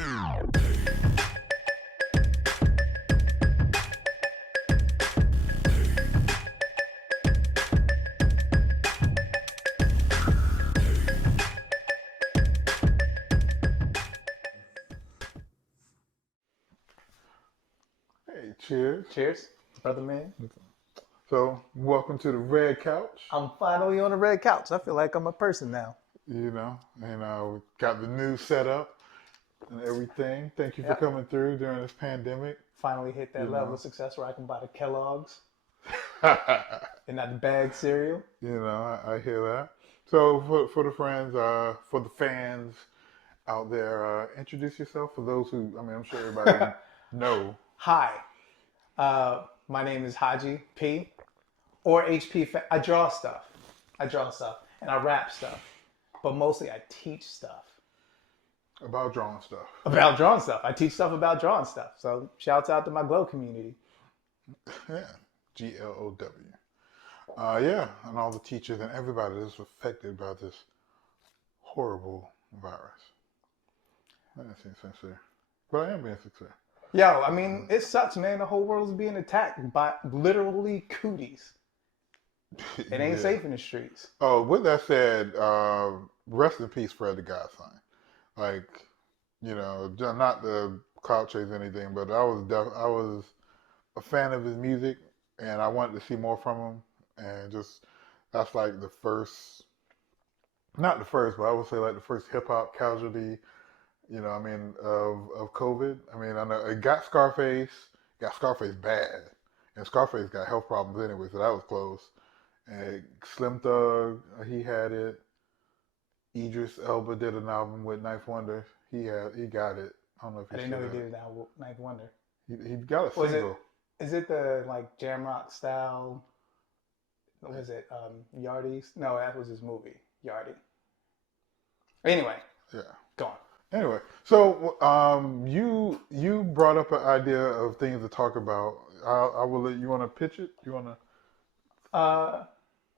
Hey, cheers. Cheers, brother man. So, welcome to the Red Couch. I'm finally on the red couch. I feel like I'm a person now. We got the new setup and everything. Thank you for Yep. coming through during this pandemic. Finally hit that You level know, of success where I can buy the Kellogg's you and not the bag cereal. I hear that. So, for the friends, for the fans out there, introduce yourself for those who, I'm sure everybody know. Hi, my name is Haji P or HP. I draw stuff. And I rap stuff, but mostly I teach stuff About drawing stuff. about drawing stuff. I teach stuff about drawing stuff. So shouts out to my Glow community. Yeah, GLOW. And all the teachers and everybody that's affected by this horrible virus. I didn't seem sincere, but I am being sincere. Yo, I mean, it sucks, man. The whole world is being attacked by literally cooties. It ain't Yeah. safe in the streets. Oh, with that said, rest in peace, Fred the Godson. Like, not the clout chase or anything, but I was a fan of his music, and I wanted to see more from him. And just that's like the first, not the first, but I would say like the first hip hop casualty. Of COVID. I know it got Scarface bad, and Scarface got health problems anyway, so that was close. And Slim Thug, he had it. Idris Elba did an album with Knife Wonder. He got it. I don't know if I didn't know he did it now. Ninth Wonder. He got a Was single. Is it the like Jamrock style? What was it? Yardie? No, that was his movie. Yardie. Anyway. Yeah. Go on. Anyway, so you brought up an idea of things to talk about. I will let you want to pitch it. You want to? Well,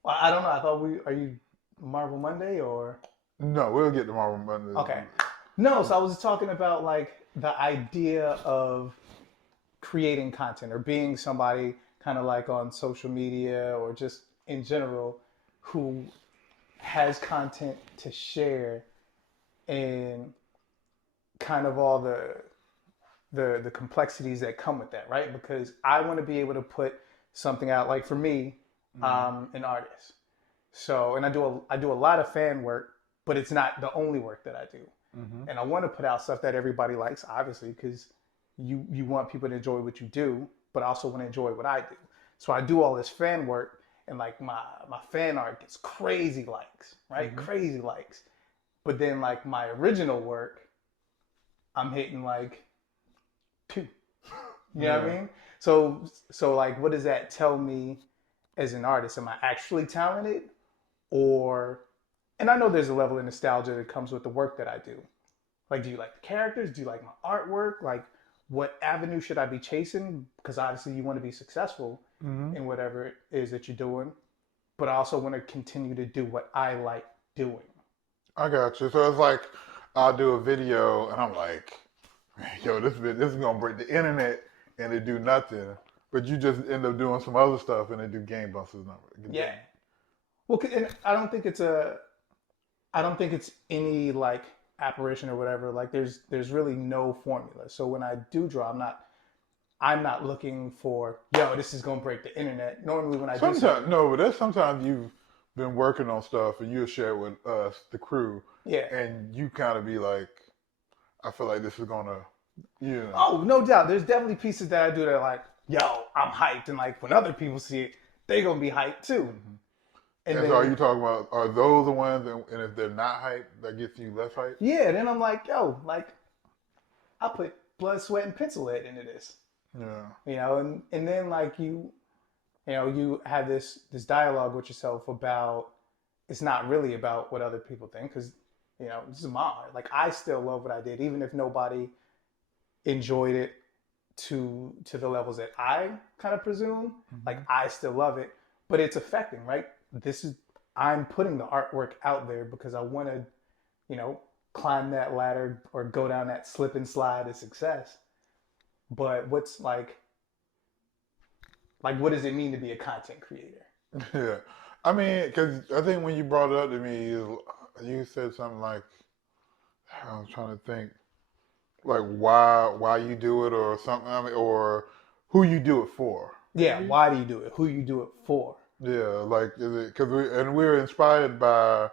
I don't know. I thought are you Marvel Monday or? No, we'll get to Marvel Monday. Okay. No, so I was talking about like the idea of creating content or being somebody kind of like on social media or just in general who has content to share and kind of all the complexities that come with that, right? Because I want to be able to put something out. Like for me, I'm an artist, so and I do a lot of fan work, but it's not the only work that I do. And I want to put out stuff that everybody likes, obviously, because you want people to enjoy what you do, but I also want to enjoy what I do. So I do all this fan work, and like my fan art gets crazy likes, right? Crazy likes. But then like my original work, I'm hitting like 2. You know what I mean? So like, what does that tell me as an artist? Am I actually talented, or? And I know there's a level of nostalgia that comes with the work that I do. Like, do you like the characters? Do you like my artwork? Like, what avenue should I be chasing? Because obviously you want to be successful in whatever it is that you're doing, but I also want to continue to do what I like doing. I got you. So it's like I'll do a video and I'm like, yo, this is gonna break the internet, and it do nothing. But you just end up doing some other stuff and it do game busters numbers. Yeah. Well, and I don't think it's any like apparition or whatever. Like there's really no formula. So when I do draw, I'm not looking for, yo, this is gonna break the internet. Normally when I do something, no, but there's sometimes you've been working on stuff and you'll share it with us, the crew, yeah. and you kind of be like, I feel like this is gonna, Oh, no doubt. There's definitely pieces that I do that are like, yo, I'm hyped, and like when other people see it, they gonna be hyped too. And so are you talking about, are those the ones, and if they're not hyped, that gets you less hyped? Yeah, then I'm like, yo, like, I put blood, sweat, and pencil head into this. Yeah. And then like you have this dialogue with yourself about, it's not really about what other people think, because, this is my art. Like, I still love what I did, even if nobody enjoyed it to the levels that I kind of presume. Like, I still love it, but it's affecting, right? I'm putting the artwork out there because I want to, climb that ladder or go down that slip and slide of success. But what's like what does it mean to be a content creator? Yeah. I mean, because I think when you brought it up to me, you said something like, I'm trying to think, like why you do it or something, I mean, or who you do it for, Yeah, maybe. why do you do it? Who you do it for? Yeah, like is it because we were inspired by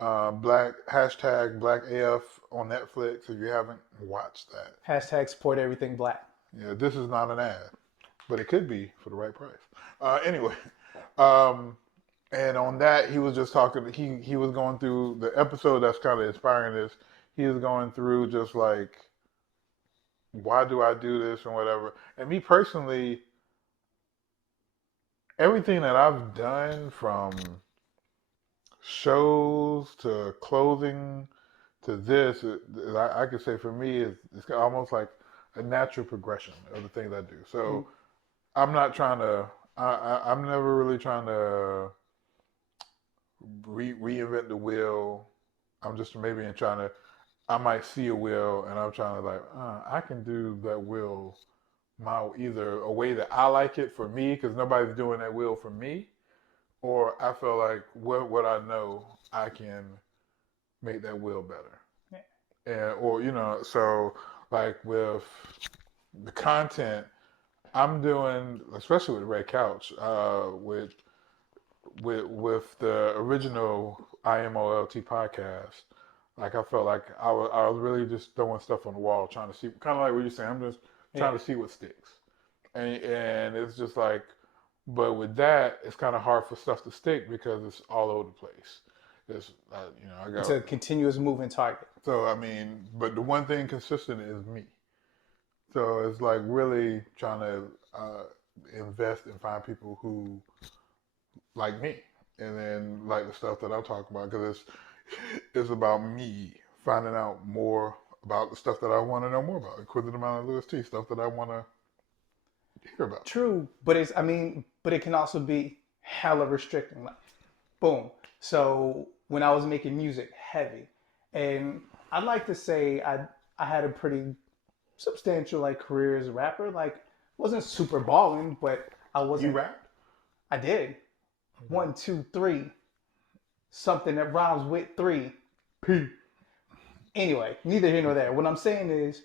Black hashtag Black AF on Netflix. If you haven't watched that, Hashtag support everything black. yeah, this is not an ad, but it could be for the right price. Anyway, um, and on that he was just talking. He was going through the episode that's kind of inspiring this. He was going through just like why do I do this and whatever. And me personally, everything that I've done from shows to clothing to this, I could say for me, it's almost like a natural progression of the things I do. Mm. So I'm not trying to, I'm never really trying to reinvent the wheel. I'm just maybe trying to, I might see a wheel and I'm trying to like, I can do that wheel my either a way that I like it for me because nobody's doing that wheel for me, or I feel like what I know I can make that wheel better, and or so like with the content I'm doing, especially with Red Couch, with the original IMOLT podcast. Like I felt like I was really just throwing stuff on the wall, trying to see, kind of like what you're saying. I'm just Yeah. trying to see what sticks, and it's just like, but with that, it's kind of hard for stuff to stick because it's all over the place. It's I It's got a continuous moving target. so I mean, but the one thing consistent is me. So it's like really trying to invest and find people who like me, and then like the stuff that I talk about because it's about me finding out more about the stuff that I want to know more about. Inquisitive amount of Lewis T stuff that I want to hear about. True, but but it can also be hella restricting. Like, boom. So when I was making music, heavy, and I'd like to say I had a pretty substantial like career as a rapper. Like, wasn't super balling, but I You wasn't. rap? I did Okay. 1, 2, 3, something that rhymes with three. P. Anyway, neither here nor there. What I'm saying is,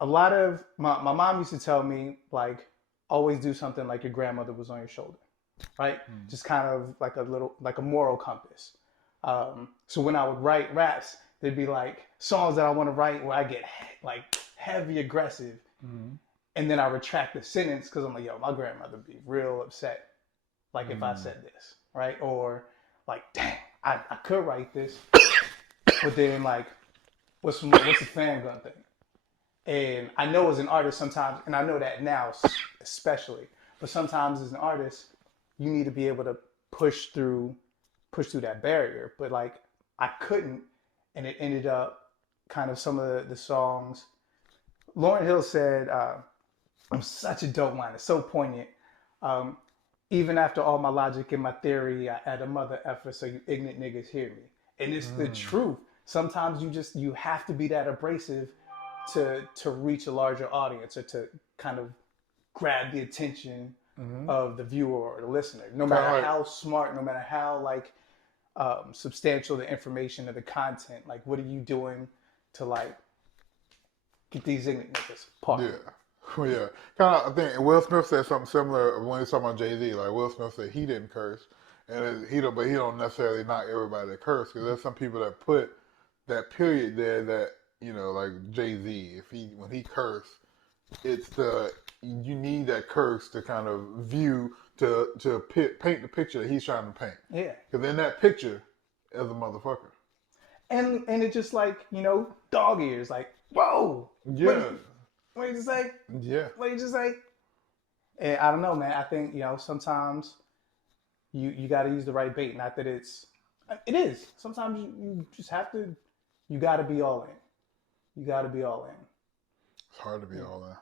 a lot of my mom used to tell me like, always do something like your grandmother was on your shoulder, right? Mm. Just kind of like a little like a moral compass. So when I would write raps, there'd be like songs that I want to write where I get like heavy aggressive, Mm. and then I retract the sentence because I'm like, yo, my grandmother would be real upset, like if I Mm. said this, right? Or like, dang, I could write this, but then like, what's the fan gonna think? And I know as an artist sometimes, and I know that now especially, but sometimes as an artist, you need to be able to push through push through that barrier. But like I couldn't, and it ended up kind of some of the songs. Lauryn Hill said, "I'm such a dope line. It's so poignant. Um, Even after all my logic and my theory, I add a mother effort so you ignorant niggas hear me." And it's the Mm. truth. Sometimes you have to be that abrasive to reach a larger audience or to kind of grab the attention Mm-hmm. of the viewer or the listener. No Kind matter of like how smart, no matter how like substantial the information or the content, like what are you doing to like get these ignorant niggas? Pardon yeah. me. Well, yeah, kind of. I think Will Smith said something similar when he was talking about Jay Z. Like Will Smith said he didn't curse, and he don't, but he don't necessarily knock everybody that curse because there's some people that put that period there that like Jay Z. If he when he curse, it's the you need that curse to kind of view to paint the picture that he's trying to paint. Yeah. Because in that picture, is a motherfucker. And it just like, dog ears, like, whoa, Yeah, what did you say? yeah. What did you say? And I don't know, man. I think, sometimes you got to use the right bait. Not that it is. Sometimes you just have to, you got to be all in. You got to be all in. It's hard to be Yeah. all that.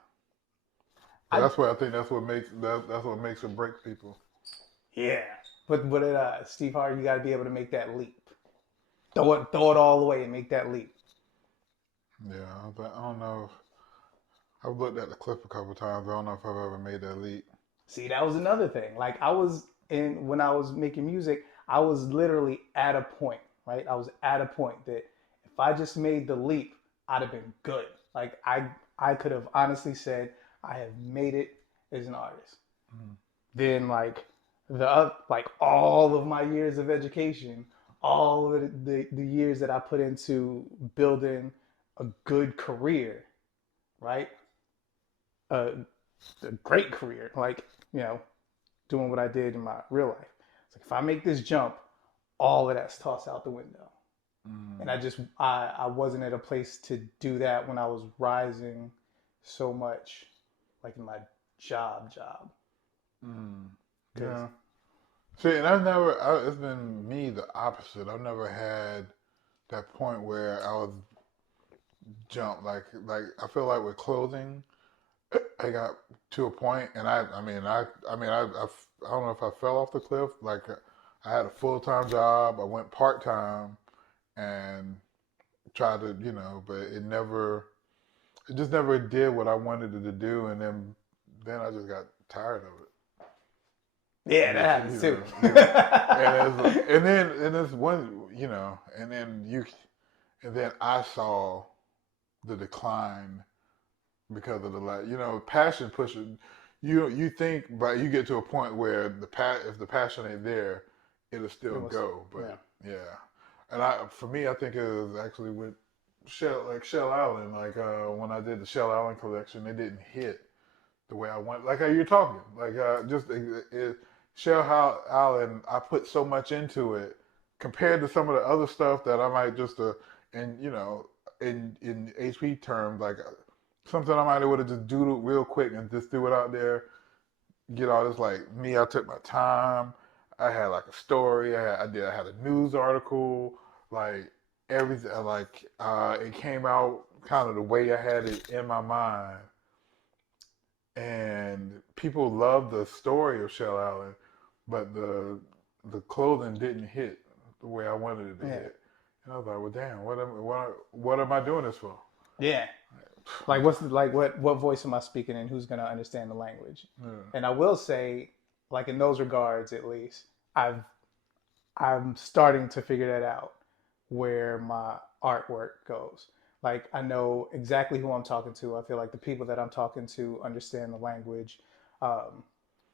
But I, that's what I think. That's what makes or breaks people. yeah. But Steve Harvey, you got to be able to make that leap. Throw it all away and make that leap. Yeah, but I don't know. I've looked at the clip a couple times. I don't know if I've ever made that leap. See, that was another thing. Like I was in when I was making music, I was literally at a point, right? I was at a point that if I just made the leap, I'd have been good. Like I could have honestly said I have made it as an artist. Mm. Then like all of my years of education, all of the years that I put into building a good career, right? A, a great career, like you know, doing what I did in my real life. It's like if I make this jump, all of that's tossed out the window. And Mm. I wasn't at a place to do that when I was rising so much, like in my job, Mm. because Yeah. See, and I've never. It's been me the opposite. I've never had that point where I was jumped. Like I feel like with clothing, I got to a point, and I don't know if I fell off the cliff. Like I had a full time job. I went part time and tried to, but it just never did what I wanted it to do, and then I just got tired of it. yeah, that Just happens too. and it's one, and then I saw the decline because of passion pushes you think, but you get to a point where if the passion ain't there, it'll It still was, go. yeah, But yeah, and for me, I think it was actually with Shell Island. Like when I did the Shell Island collection, it didn't hit the way I want. Like how you're talking, like just Shell Island, I put so much into it compared to some of the other stuff that I might just and in HP terms, like something I might would have just doodled real quick and just threw it out there, get all this. Like me, I took my time. I had like a story. I had a news article. Like everything. Like it came out kind of the way I had it in my mind, and people loved the story of Shell Island, but the clothing didn't hit the way I wanted it to yeah, hit. And I was like, well, damn, what am I doing this for? yeah. Like what voice am I speaking in? Who's gonna understand the language? Yeah. And I will say, like in those regards, at least, I've I'm starting to figure that out where my artwork goes. Like I know exactly who I'm talking to. I feel like the people that I'm talking to understand the language. Um,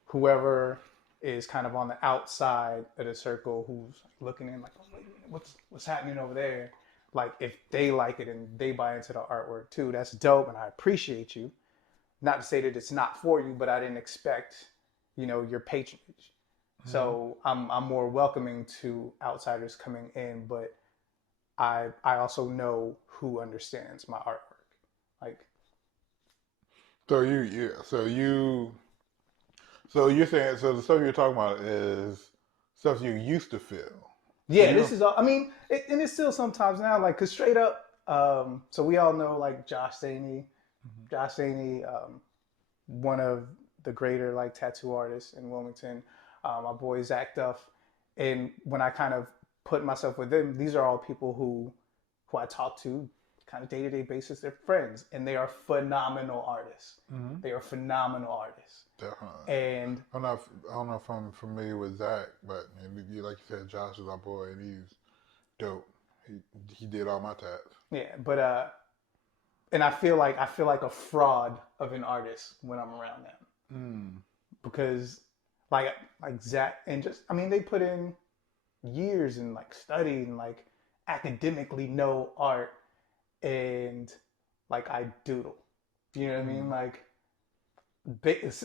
Whoever is kind of on the outside of the circle, who's looking in, like, oh, wait a minute, what's happening over there? Like if they like it and they buy into the artwork too, that's dope, and I appreciate you. Not to say that it's not for you, but I didn't expect, your patronage. Mm-hmm. So I'm more welcoming to outsiders coming in, but I also know who understands my artwork. Like So so you're saying so the stuff you're talking about is stuff you used to feel. So yeah, you this don't. is all. I mean, and it's still sometimes now, like, cause straight up. So we all know like Josh Saney, one of the greater like tattoo artists in Wilmington. My boy Zach Duff, and when I kind of put myself with them, these are all people who I talk to kind of day to day basis. They're friends, and they are phenomenal artists. Mm-hmm. They are phenomenal artists, Definitely. and I'm not. I don't know if I'm familiar with Zach, but like you said, Josh is our boy, and he's dope. He did all my tats. yeah, but and I feel like a fraud of an artist when I'm around them Mm. because like Zach and just I mean they put in years and like studied and like academically know art and like I doodle. You know what I mean? Mm. Like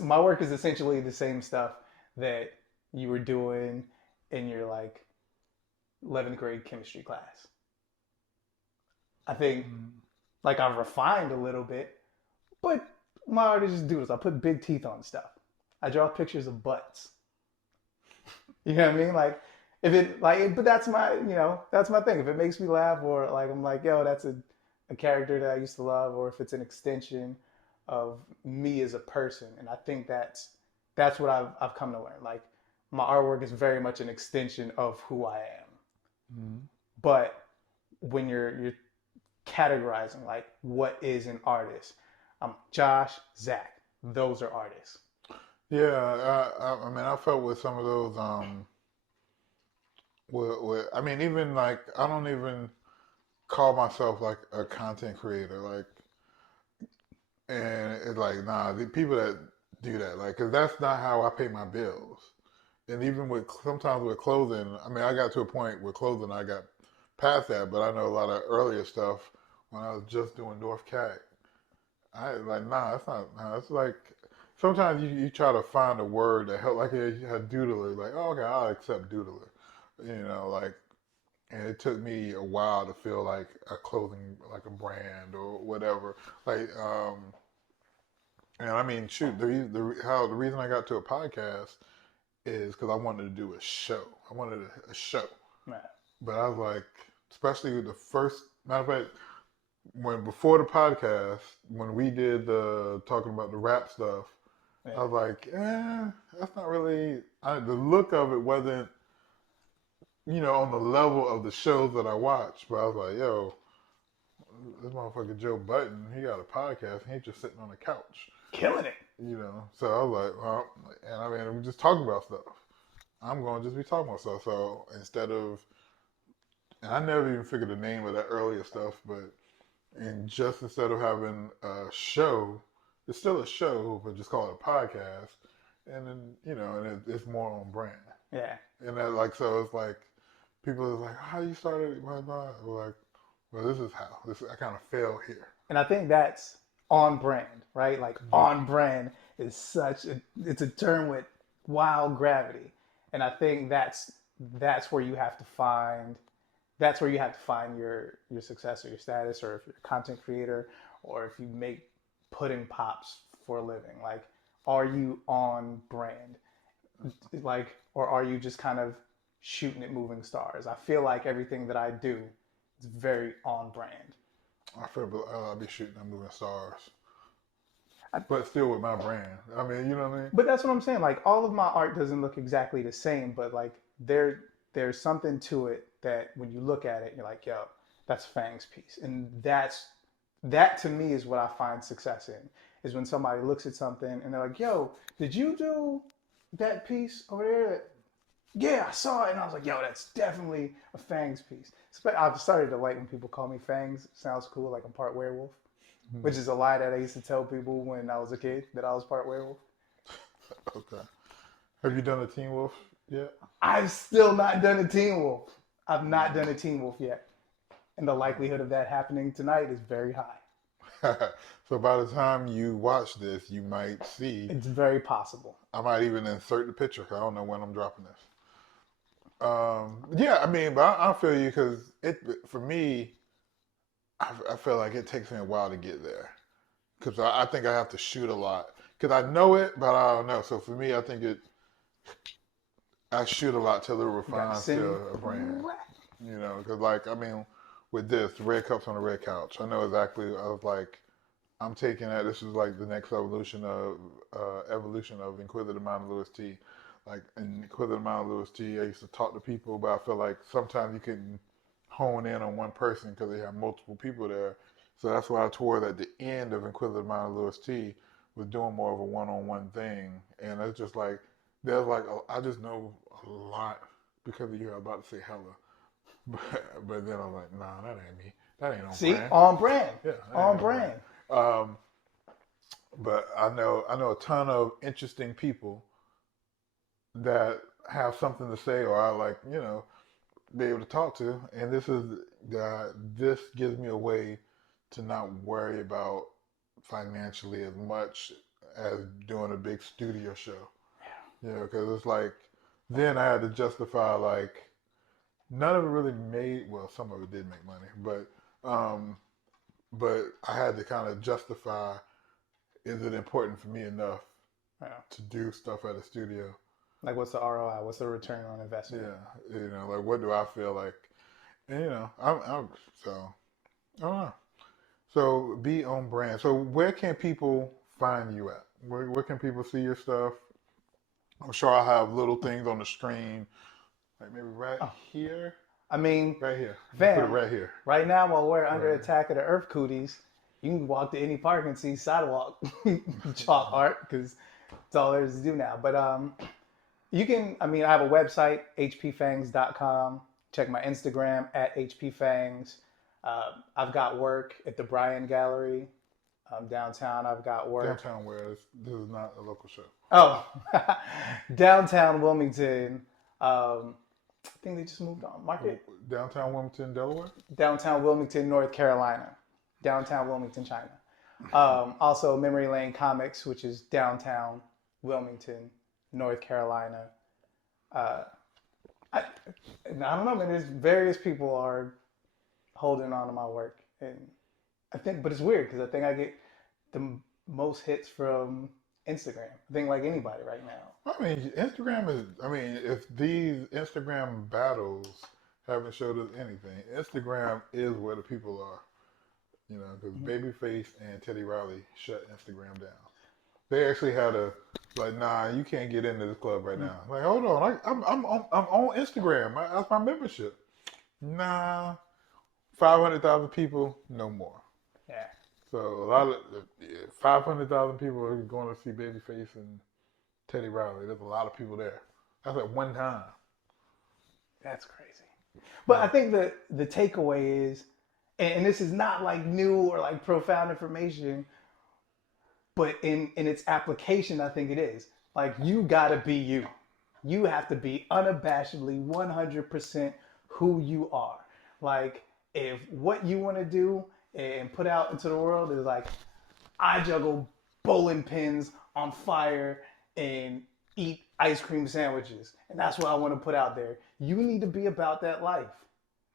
my work is essentially the same stuff that you were doing in your like 11th grade chemistry class. I think Mm. like I've refined a little bit, but my art is just doodles. I put big teeth on stuff. I draw pictures of butts. You know what I mean? Like if it like, but that's my thing. If it makes me laugh or like I'm like, yo, that's a character that I used to love, or if it's an extension of me as a person, and I think that's what I've come to learn. Like my artwork is very much an extension of who I am. Mm. But when you're categorizing like what is an artist. Josh, Zach, those are artists. Yeah, I mean, I felt with some of those. I mean, even like I don't even call myself like a content creator. Like, and it's like, nah, the people that do that, like, cause that's not how I pay my bills. And even with sometimes with clothing, I mean, I got to a point with clothing, I got past that, but I know a lot of earlier stuff when I was just doing North Cat. I like, nah, that's not. Nah, it's like sometimes you try to find a word that help, like a doodler, like, oh, okay, I'll accept doodler, like, and it took me a while to feel like a clothing, like a brand or whatever, like, and I mean, shoot, the reason I got to a podcast is because I wanted to do a show. I wanted a show, Right. but I was like, especially with the first matter of fact, when before the podcast, when we did the talking about the rap stuff, I Yeah. was like, that's not really. The look of it wasn't, on the level of the shows that I watched. But I was like, yo, this motherfucker Joe Button, he got a podcast, and he's just sitting on the couch, Killing it. So I was like, well, and I mean, we just talking about stuff. I'm going to just be talking about stuff. So instead of, and I never even figured the name of that earlier stuff, but and just instead of having a show, it's still a show, but just call it a podcast. And then, it's more on brand. Yeah. And that, like, so it's like, people are like, how you started? Blah, blah. We're like, well, this is how. I kind of fell here. And I think that's on brand, right? Like Yeah. on brand is it's a term with wild gravity. And I think that's where you have to find your success or your status, or if you're a content creator, or if you make pudding pops for a living. Like, are you on brand? Like, or are you just kind of shooting at moving stars? I feel like everything that I do is very on brand. I feel I'll be shooting at moving stars, I, but still with my brand. I mean, you know what I mean? but that's what I'm saying. Like, all of my art doesn't look exactly the same, but like there's something to it that when you look at it, you're like, yo, that's Fang's piece, and that to me is what I find success in. Is when somebody looks at something and they're like, yo, did you do that piece over there? Yeah, I saw it, and I was like, yo, that's definitely a Fangs piece. I've started to like when people call me Fangs. It sounds cool, like I'm part werewolf, which is a lie that I used to tell people when I was a kid, that I was part werewolf. Okay. Have you done a Teen Wolf yet? I've still not done a Teen Wolf. I've not done a Teen Wolf yet. And the likelihood of that happening tonight is very high. So by the time you watch this, you might see. It's very possible. I might even insert the picture 'cause I don't know when I'm dropping this. Yeah, I mean, but I feel you because for me, I feel like it takes me a while to get there because I think I have to shoot a lot because I know it, but I don't know. So for me, I think I shoot a lot till it refines to a brand, because like I mean, with this red cups on the red couch, I know exactly. I was like, I'm taking that. This is like the next evolution of Inquisitive Mind of Lewis T. Like in Inquisitive Mind of Lewis T, I used to talk to people, but I feel like sometimes you can hone in on one person because they have multiple people there. So that's why I toward at the end of Inquisitive Mind of Lewis T was doing more of a one-on-one thing, and it's just like there's like I just know a lot because of you. I'm about to say hella, but then I'm like, nah, that ain't me. That ain't on See, brand. on brand. Yeah, On brand. Um, but I know a ton of interesting people that have something to say, or I like be able to talk to, and this gives me a way to not worry about financially as much as doing a big studio show. Because it's like then I had to justify like none of it really made well, some of it did make money, um, but I had to kind of justify is it important for me enough Yeah. to do stuff at a studio? Like, what's the ROI? What's the return on investment? Yeah, like what do I feel like? And I'm so I don't know. So be on brand. So where can people find you at? Where can people see your stuff? I'm sure I have little things on the screen, like maybe right Oh, here. I mean, Right here. I'm gonna put it fam, right here. right now while we're under Right. attack of the earth cooties, you can walk to any park and see sidewalk chalk art because it's all there is to do now. But you can, I mean, I have a website, hpfangs.com. Check my Instagram at hpfangs. I've got work at the Bryan Gallery downtown. I've got work. Downtown where this is not a local show. Oh, downtown Wilmington. I think they just moved on. Market? Downtown Wilmington, Delaware? Downtown Wilmington, North Carolina. Downtown Wilmington, China. Also, Memory Lane Comics, which is downtown Wilmington, North Carolina. I don't know, man. There's various people are holding on to my work, and I think, but it's weird because I think I get the most hits from Instagram. I think like anybody right now. I mean, Instagram is. I mean, if these Instagram battles haven't showed us anything, Instagram is where the people are. You know, because Babyface and Teddy Riley shut Instagram down. They actually had a like, nah, you can't get into this club right now. Like, hold on, I'm on Instagram. That's my membership. Nah, 500,000 people, no more. Yeah. So a lot of 500,000 people are going to see Babyface and Teddy Riley. There's a lot of people there. That's at one time. That's crazy. But I think the takeaway is, and this is not like new or like profound information, but in its application, I think it is. Like, you gotta be you. You have to be unabashedly 100% who you are. Like, if what you want to do and put out into the world is like, I juggle bowling pins on fire and eat ice cream sandwiches, and that's what I want to put out there. You need to be about that life.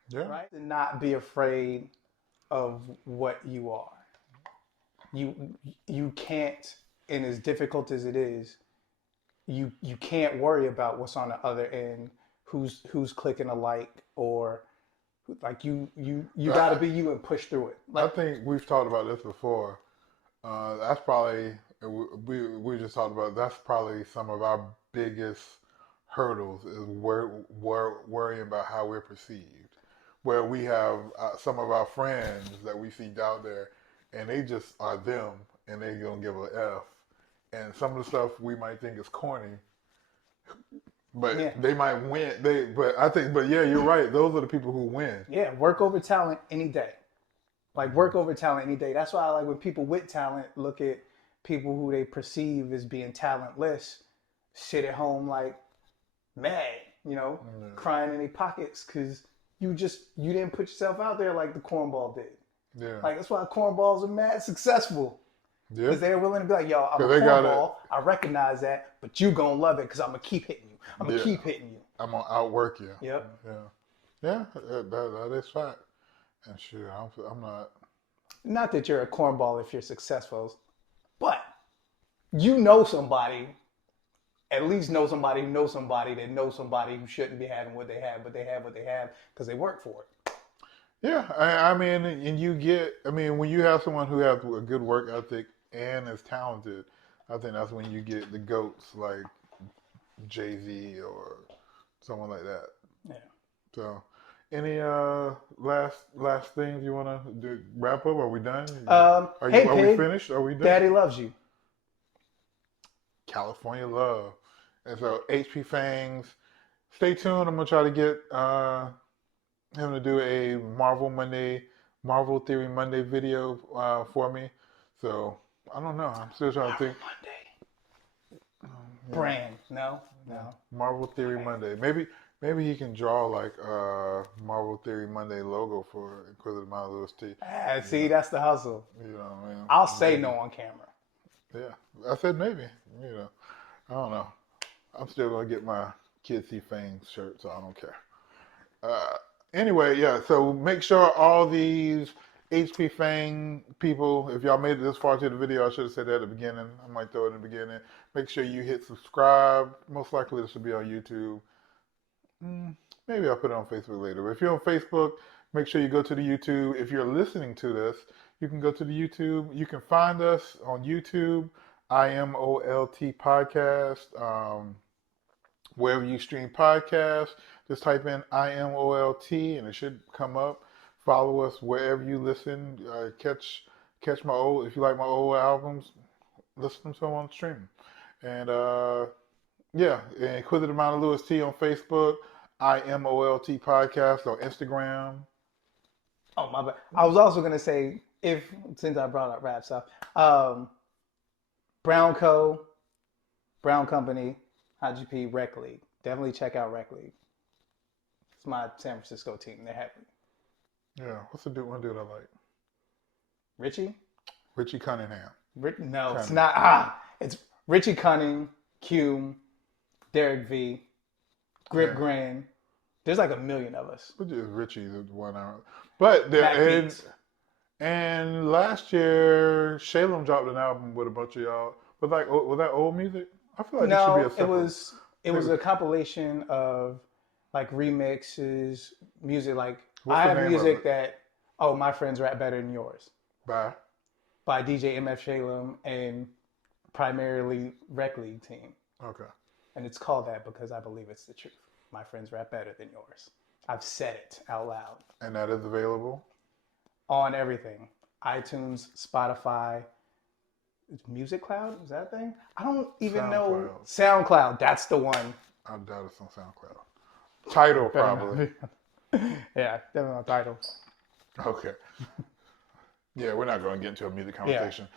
Yeah. Right? And not be afraid of what you are. You can't, and as difficult as it is, you can't worry about what's on the other end, who's clicking a like, or like you got to be you and push through it. I think we've talked about this before. That's probably we just talked about. That's probably some of our biggest hurdles is worrying about how we're perceived. Where we have some of our friends that we see out there, and they just are them, and they gonna give a F. And some of the stuff we might think is corny, but Yeah. they might win. But yeah, you're right. Those are the people who win. Yeah, work over talent any day. Like, work over talent any day. That's why I like when people with talent look at people who they perceive as being talentless, sit at home like mad, crying in their pockets because you didn't put yourself out there like the cornball did. Yeah. Like, that's why cornballs are mad successful. Yeah. Because they're willing to be like, yo, I'm a they cornball. I recognize that, but you gonna love it because I'm gonna keep hitting you. I'm gonna Yeah. keep hitting you. I'm gonna outwork you. Yep. Yeah. That is fact. And sure, I'm not. Not that you're a cornball if you're successful, but you know somebody, at least know somebody who knows somebody that knows somebody who shouldn't be having what they have, but they have what they have because they work for it. Yeah, I mean, and you get. I mean, when you have someone who has a good work ethic and is talented, I think that's when you get the goats like Jay-Z or someone like that. Yeah. So, any last things you want to do? Wrap up? Are we done? Are we finished? Are we done? Daddy loves you. California love. And so HP Fangs, stay tuned. I'm gonna try to get him to do a Marvel Theory Monday video for me. So I don't know. I'm still trying to think. Monday. Brand. No. Marvel Theory Monday. Maybe he can draw like Marvel Theory Monday logo for Inquisitive Miles T. See, that's the hustle. You know what I mean? I'll say no on camera. Yeah, I said maybe. I don't know. I'm still gonna get my Kids See Fangs shirt, so I don't care. Anyway, yeah. So make sure all these HP Fang people, if y'all made it this far to the video, I should have said that at the beginning. I might throw it in the beginning. Make sure you hit subscribe. Most likely this will be on YouTube. Maybe I'll put it on Facebook later. But if you're on Facebook, make sure you go to the YouTube. If you're listening to this, you can go to the YouTube. You can find us on YouTube, IMOLT Podcast, wherever you stream podcasts. Just type in IMOLT and it should come up. Follow us wherever you listen. Catch my old, if you like my old albums, listen to them on streaming. And yeah, Inquisitive Mind of Lewis T on Facebook, IMOLT Podcast on Instagram. Oh my bad. I was also gonna say, if since I brought up rap stuff, Brown Co, Brown Company, Haji P, Rec League. Definitely check out Rec League. It's my San Francisco team. They're happy. Yeah, what's the dude? One dude I like? Richie? Richie Cunningham. No, it's not. Ah, it's Richie Cunning, Q, Derek V, Grip Yeah. Grand. There's like a million of us. Which is Richie, the one I. But Mac there, Beats. and last year, Shalem dropped an album with a bunch of y'all. Was that old music? I feel like it should be No, a separate. it was a compilation of like remixes, music. Like What's I the have name of music it? that my friends rap better than yours Bye. by DJ MF Shalem and primarily Rec League team, Okay. and it's called that because I believe it's the truth. My friends rap better than yours. I've said it out loud And that is available. on everything: iTunes, Spotify. Music Cloud, is that a thing? I don't even know. SoundCloud, that's the one. I doubt it's on SoundCloud. Title probably. Yeah, definitely on title. Okay. Yeah, we're not going to get into a music Yeah. conversation.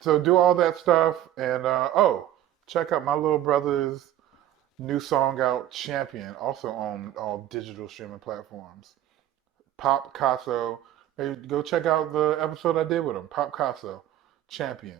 So do all that stuff, and check out my little brother's new song out, Champion, also on all digital streaming platforms. Pop Casso. Hey, go check out the episode I did with him, Pop Casso, Champion.